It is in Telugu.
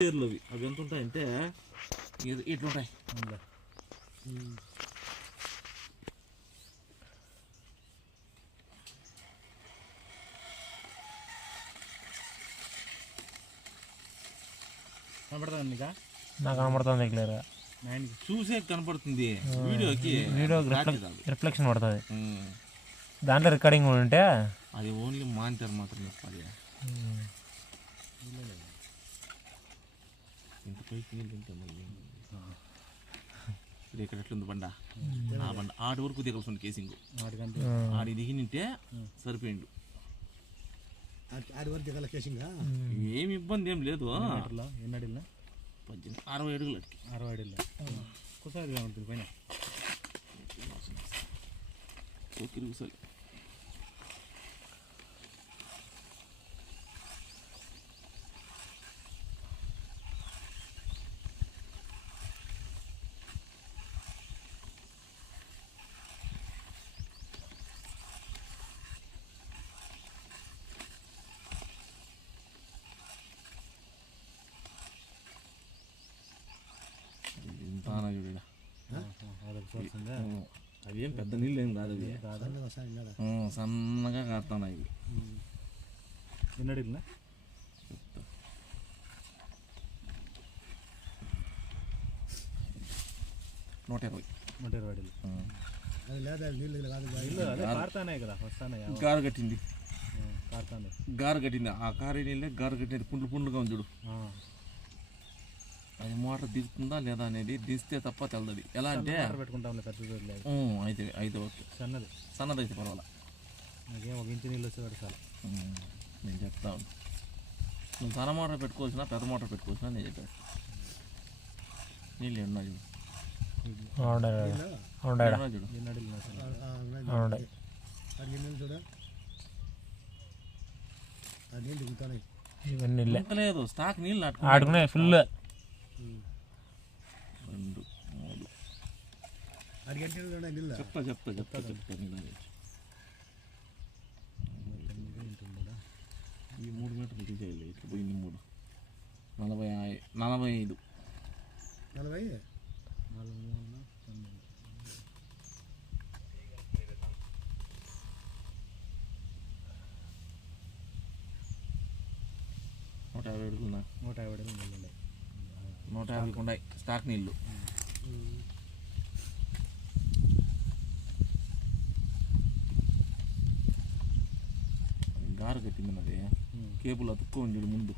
చీరలు అవి ఎంత ఉంటాయంటే ఇట్లుంటాయి. కనపడుతుంది నాకు కనపడుతుంది క్లియర్గా. చూసే కనపడుతుంది, వీడియోకి రిఫ్లెక్షన్ పడుతుంది. దాంట్లో రికార్డింగ్ ఉంటే అది ఓన్లీ మానిటర్ మాత్రం చెప్పాలి. ఇంత పైకి నీళ్ళు మళ్ళీ ఇక్కడ ఎట్లుంది బండ, ఆ బండ ఆడి వరకు దిగలుస్తుంది కేసింగ్. ఆడి దిగినింటే సరిపోయిండు. ఏమి ఇబ్బంది ఏం లేదు. 60 అడుగులు 60 అడుగులు కుసారిగా ఉంటుంది పైన కూసాలి. అవి ఏం పెద్ద నీళ్ళు ఏం కాదు, అవి సన్నగా కాడుతున్నాయి. ఎన్ని అడిగినా 120 అడుగులు గారు కట్టింది. గారు కట్టింది ఆ కారు నీళ్ళే గారు కట్టినది పుండ్లు పుండ్లుగా ఉంది చూడు. అది మోటార్ దిగుతుందా లేదా అనేది దిస్తే తప్ప తెలదది. ఎలా అంటే అయితే అయితే ఓకే, సన్నది అయితే పర్వాలా. ఒక ఇంచు నీళ్ళు వచ్చి పడతాను. నేను చెప్తా ఉన్నా, నువ్వు సన్న మోటార్ పెట్టుకోవచ్చునా పెద్ద మోటార్ పెట్టుకోవచ్చునా నేను చెప్పాను. నీళ్ళు ఉన్నాయి చూడు, లేదు స్టాక్ నీళ్ళు ఆడుకునే ఫుల్ 2 3 చెప్తా ఈ 3 మీటర్లు తీసేయాలి. ఇట్లా పోయింది 3 45 150 అడుగులు 150 ఉన్నాయి స్టాక్ నీళ్ళు. గారు కట్టింది, కేబుల్ అతుక్కోండి ముందు.